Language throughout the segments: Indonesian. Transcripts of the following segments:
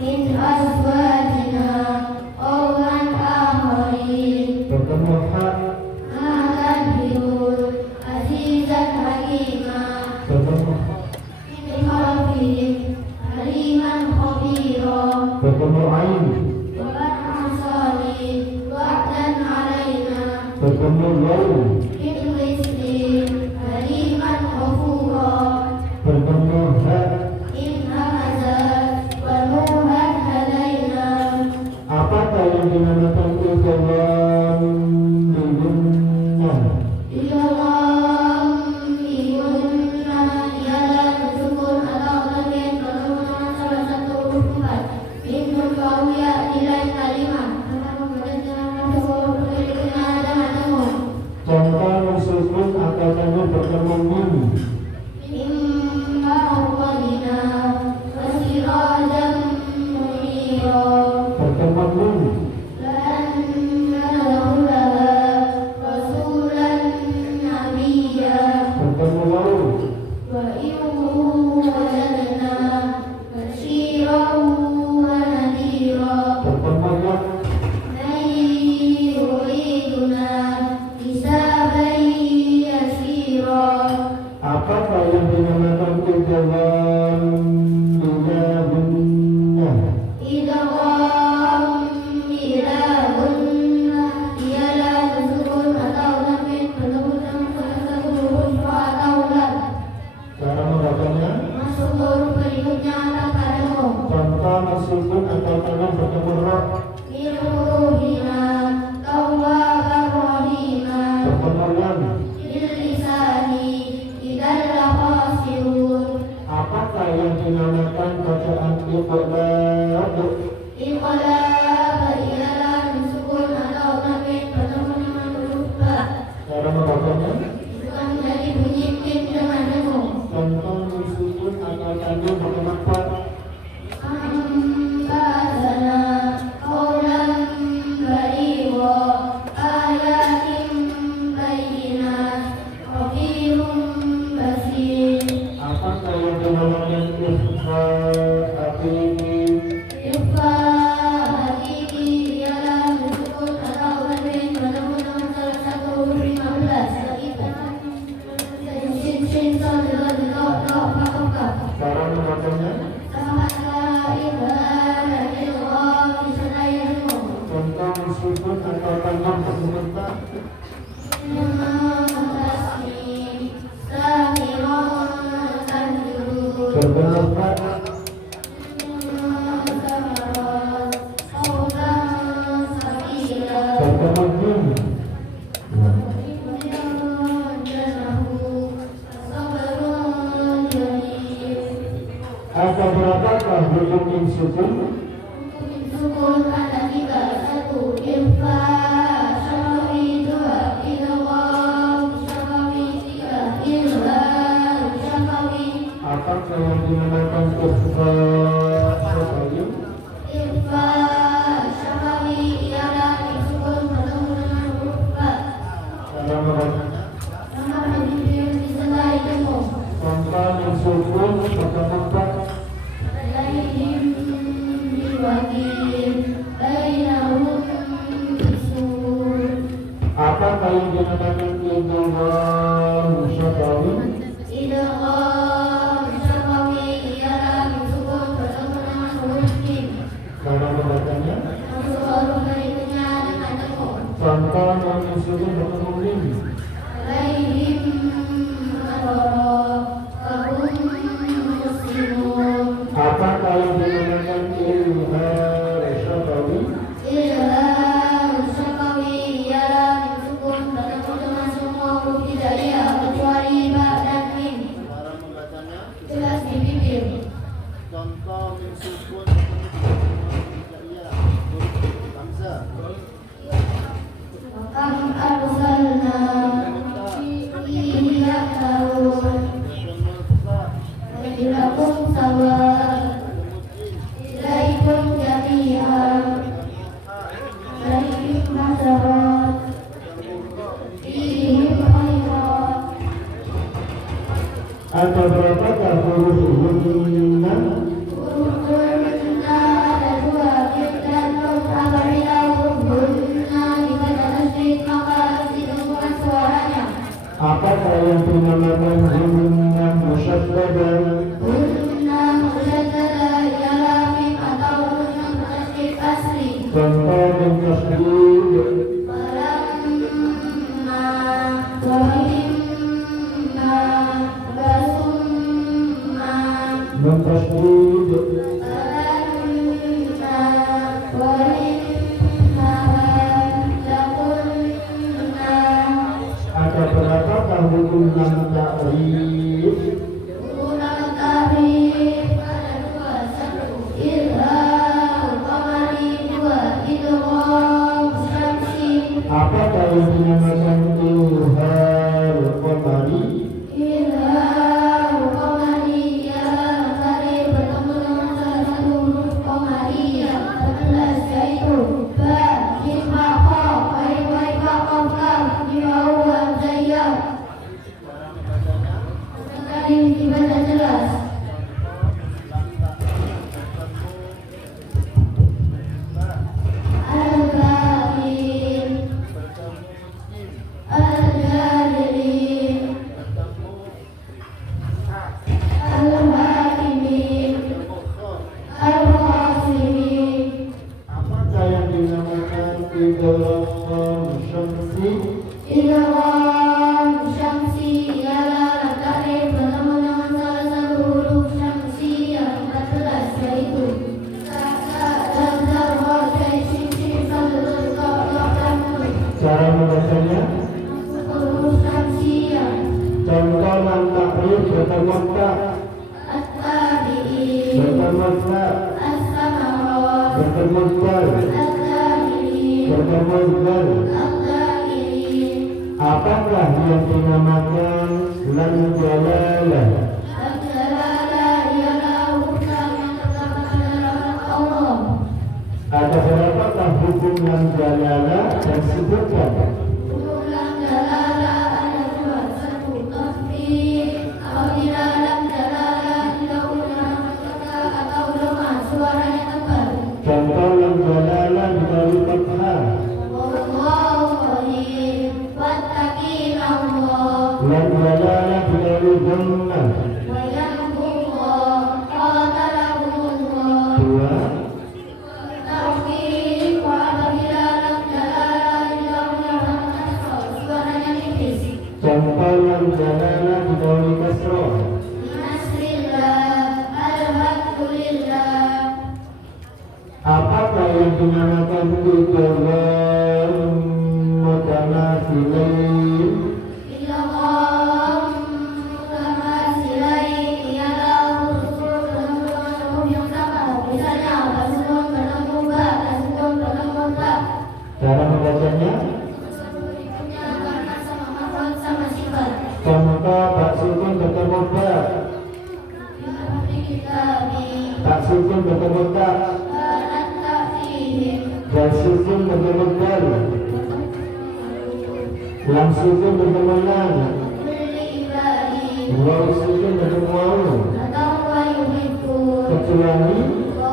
من أزواجنا قوما آخرين bertemu ha ما تنبئون عزيزا حكيما bertemu من خلقهم عليما خبيرا bertemu ain وقد حصاني وعدا علينا bertemu lau بالقسط عليما غفورا bertemu ha إن همزت ونوحا هدينا apakah yang dinamakan ucapan dunia إلى الله بيونا ialah sukun atau tanwin berhubungan salah satu huruf empat min nun wawiyah nilai kalimat contoh sukun atau tanwin bertemu min mimma awwalina wasirajan munira bertemu min lan nadkhulaha rasulan nabiyya bertemu lau wa in wajadna basyiran wa nadhira bertemu yak man yuriduna hisaban yasira apakah yang dinamakan ucapan dunia idgham ilahunna ialah sukun atau tanwin berhubungan salah satu huruf fa atau lam cara membacanya masuk huruf berikutnya tanpa demo contoh sukun atau tanwin bertemu ra min hurufina tawwabar rahima bertemu lam bil lisani idalla khasirun apakah yang dinamakan bacaan iqlab iqlab ialah sukun atau tanwin bertemu dengan huruf ba cara membacanya bukan menjadi bunyi mim dengan demo contoh sukun atau tanwin bertemu fa Ambasana qawlan baligha ayatin bayyinat khabirun basir apakah yang dinamakan ikhfa hakiki Ikhfa hakiki ialah sukun atau tanwin bertemu dengan salah satu huruf 15 sin sin sol dot dot dot fa fa cara membacanya contoh sukun atau tanwin bertemu fa bertemu fa bertemu jim ada berapakah huruf min sukun Sukun ada tiga, satu ikhfa syafawi, dua idgham syafawi, tiga izhar syafawi. apakah yang dinamakan ikhfa syafawi Ikhfa syafawi ialah sukun bertemu dengan huruf ba. cara membacanya Sama berdiri disertai demo. contoh min sukun bertemu fa Alaihim biwakil bainahum bisur. apakah yang dinamakan idgham syafawi Idgham syafawi ialah sukun bertemu dengan huruf mim. cara membacanya Masuk huruf berikutnya dengan demo. contoh min sukun bertemu min Alaihim nadara kahum muslimun. apakah yang dinamakan ilhar syafawi Ilham syafawi ialah sukun bertemu dengan semua huruf hijaiyah kecuali ba dan mim. Cara membacanya Jelas di bibir. contoh min sukun bertemu dengan huruf hijaiyah huruf hamzah Kam arsa Contoh dan tasdid. Falamma wa mimma wa summa Dan tasdid. falamma wa mimma laqulna Ada berapakah hukum lam ta'rif? ulang tarikh ada dua satu ilham qamari dua idgham syamsi Apakah yang dinamakan ilhar qamari? ilham qamari ya tarikh bertemu dengan salah satu huruf qamari yang 14 yaitu ba jim ha qa baik baik ha qaf kaf jim ha wa zayya Cara membacanya. sekali dibaca jelas. Al-Ghafir, Al-Jalilin, Al-Hakimin, Al-Qasimin. Apakah yang dinamakan idgham syamsi? Idgham syamsi ialah tarikh bertemu dengan salah satu huruf syamsi yang 14 yaitu Cara membacanya? huruf syamsiyah Contoh lam ta'rif bertemu tak, at-tabi'in bertemu tak, as-samawat bertemu dal, al-zahirin bertemu dal. al-zahirin. Apakah yang dinamakan lam jalalah? Al-jalalah ialah huruf yang terdapat dalam Allah. Ada berapakah hukum lam jalalah dan sebutkan? Ulang jalalah ada dua satu tasbih apabila lam jalalah tidak ulang maka atau lemah suaranya tebal. Contoh lam jalalah dikali fathah, Wallahu qadir wattaqin Allah lam jalalah dikali dhammah. wa yanfurullah qatalahumullah. Dua, Tasbih apabila lam jalalah tidak ulang maka suaranya tipis. contoh lam jalalah dikali kasrah. Nasrillah alhamdulillah. Apakah yang dinamakan idgham mutamatsilain? Idgham mutamatsilain ialah huruf bertemu dengan huruf yang sama. Misalnya tasukun bertemu ba, tasukun bertemu ta. Cara membacanya? Berikutnya karena sama makhraj sama sifat. Contoh tak sukun bertemu ba, Seperti kitabi tak sukun bertemu tak, kanat ta'fihim dan sukun bertemu dal, lam sukun bertemu lam, kulli ibadi waw sukun bertemu waw, atau wa yuhibbu kecuali wa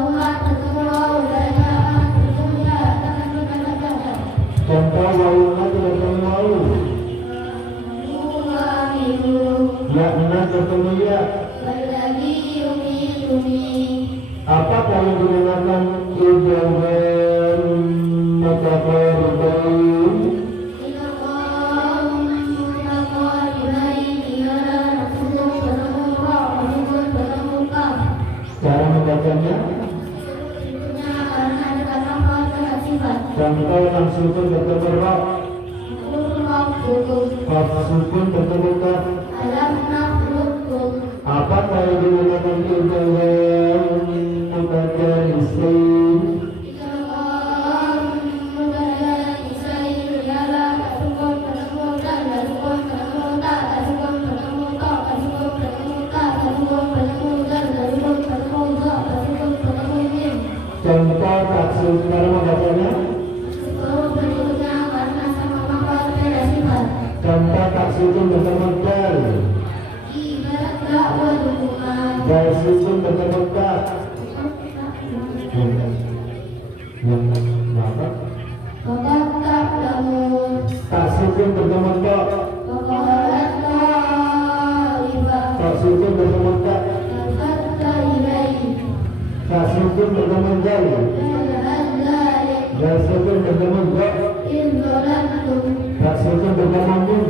huwa bertemu waw dan akan bertemu ya akan dikatakan contoh waw mati bertemu waw, yakna bertemu ya. Apakah yang dinamakan idgham mutaqaribain? Cara membacanya? Contoh lam sukun bertemu ra, qaf sukun bertemu kaf. Apakah yang dinamakan idgham mutajanissain? Contoh taksir, cara membacanya? Contoh taksir bertemu dal, dal sukun bertemu kaf. Yang apa? Tak sukun bertemu tok, tak sukun bertemu tak, tak sukun bertemu jali, dal sukun bertemu dok, dak sukun bertemu min.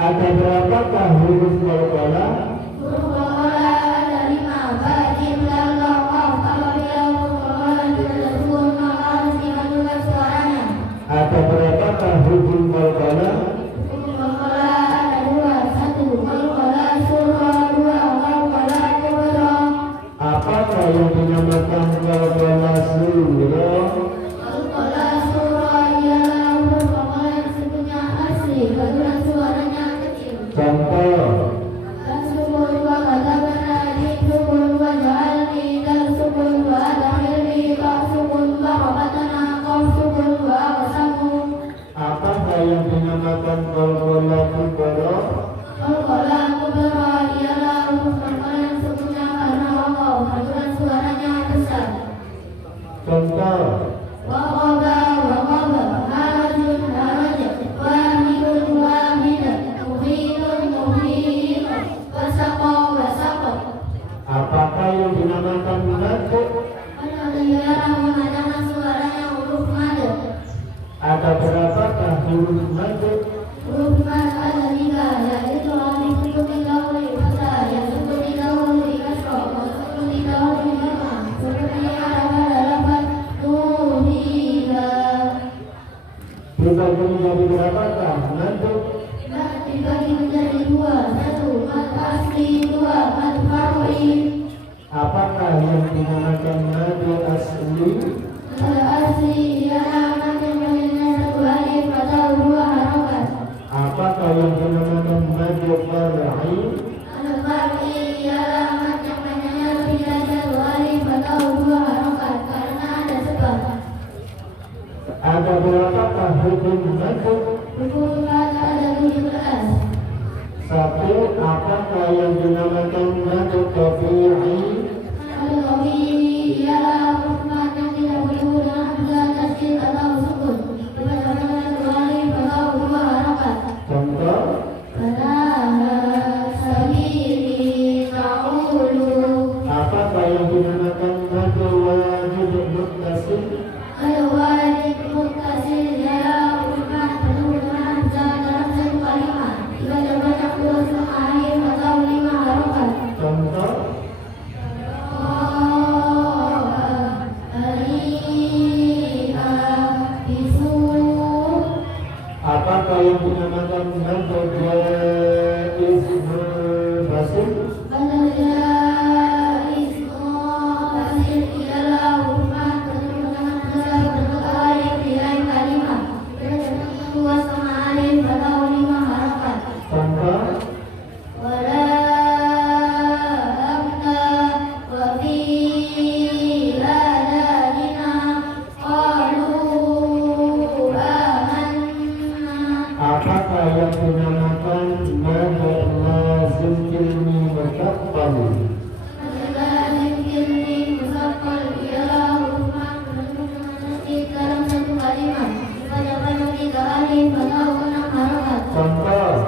Ada berapakah huruf qalqalah? Ada berapakah huruf qalqalah? Apakah yang dinamakan qalqalah surah? Contoh. Apakah yang dinamakan qalqalah kubra? Contoh. Apakah yang dinamakan mad? Ada berapakah huruf mad? Dibagi menjadi berapakah mad? Dibagi menjadi dua, satu mad asli, dua mad far'i. Apakah yang dinamakan mad asli? Mad asli ialah mad yang memiliki satu alif atau dua harokat. Apakah yang dinamakan mad far'i? Mad far'i ialah mad yang memiliki lebih dari satu alif atau dua harokat karena ada sebab. Ada berapakah hukum mad? Hukum mad ada 17. Satu, apakah yang dinamakan mad tabi'i? Mad tabi'i ialah mad yang tidak berhubung dengan hamzah, tasydid atau sukun. Dibaca dengan satu alif atau dua harokat. Contoh. Apakah yang dinamakan mad wajib muttasil? Contoh. Apakah yang dinamakan mad jaiz muttasil? Contoh. Apakah yang dinamakan mad lazim ilmi mufassal? Contoh.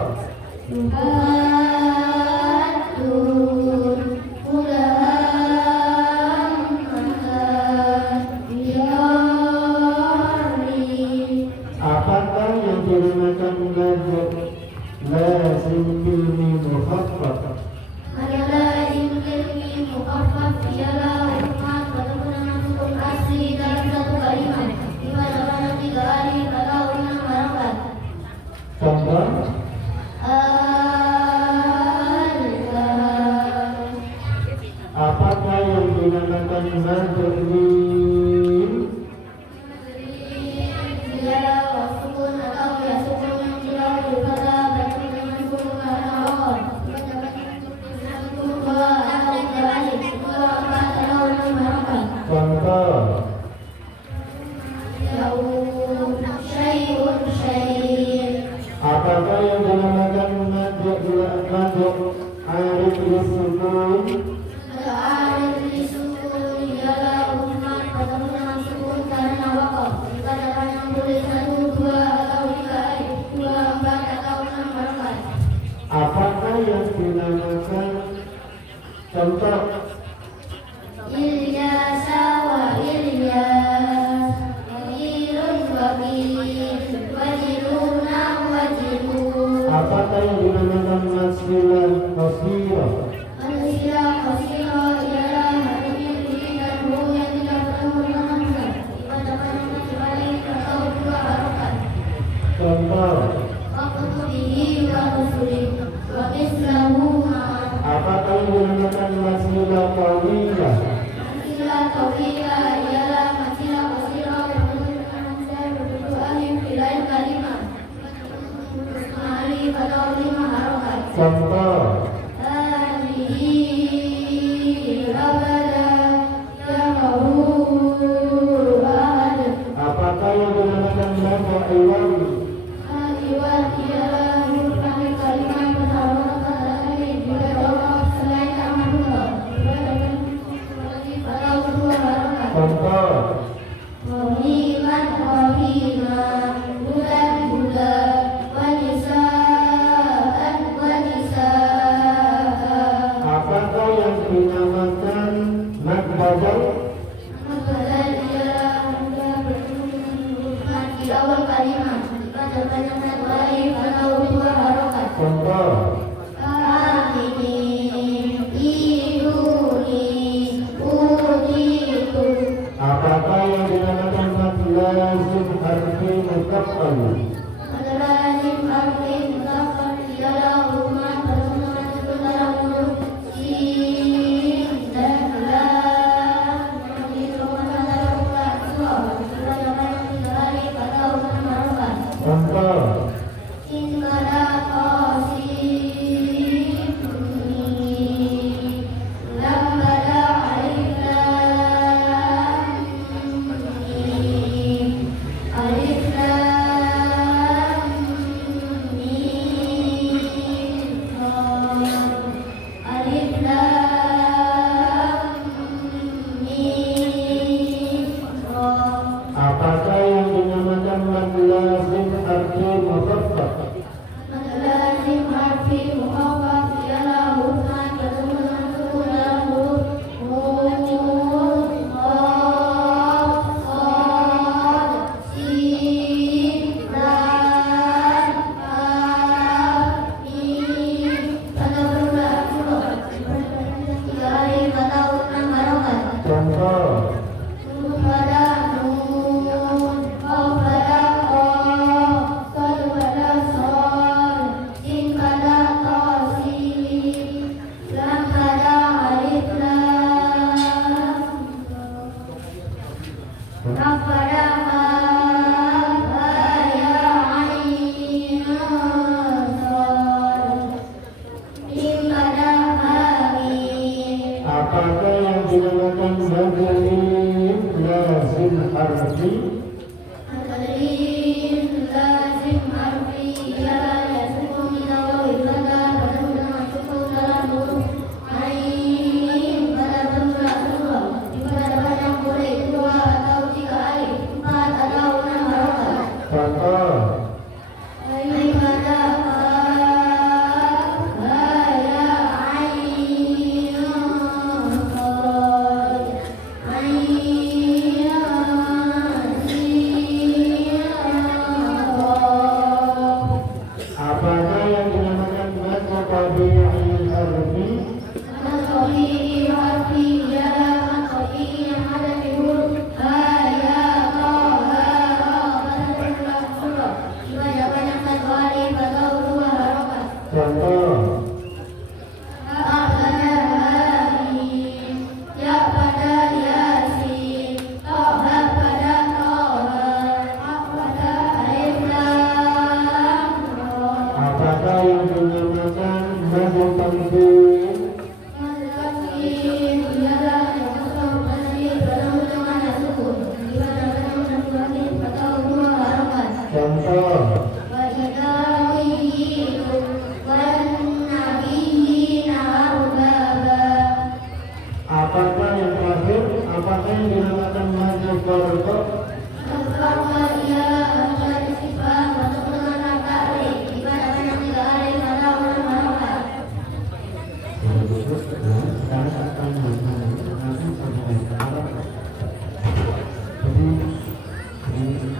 Apakah yang dinamakan mad lazim ilmi mufassal? Contoh. Apakah yang dinamakan mad lim? Contoh. Apakah yang dinamakan mad arif lisukun? Apakah yang dinamakan Contoh Ilyasa wa Ilyas, Wakilun wakil, Wajiluna wajilun. apakah yang dinamakan masjilan qasirah? Manusia khasirah ialah hadiri dan ruh yang tidak bertemu dengannya. Ibadah-ibadah kecuali atau dua harokat. Contoh Waqtubihi wa rusulih, wa mislahuma. apakah yang dinamakan masjilan qawiyah? Masilah tauhiyah ialah masilah khasirah yang menunjukkan manusia berduduk alif di lain kalimah. Alif atau lima harokat. Contoh apakah yang dinamakan lafaz iwan? Contoh apakah yang dinamakan nakbadal? Di awal kalimat banyak baik atau dua harokat. Contoh apakah yang dinamakan mad lazim harfi mukaffal? Contoh apakah yang dinamakan mad lazim harfi mukaffal? Contoh apakah yang dinamakan badalin lazim harfi? Contoh apakah yang dinamakan mad tabi'il harfi? Contoh apakah yang dinamakan mad tanwin?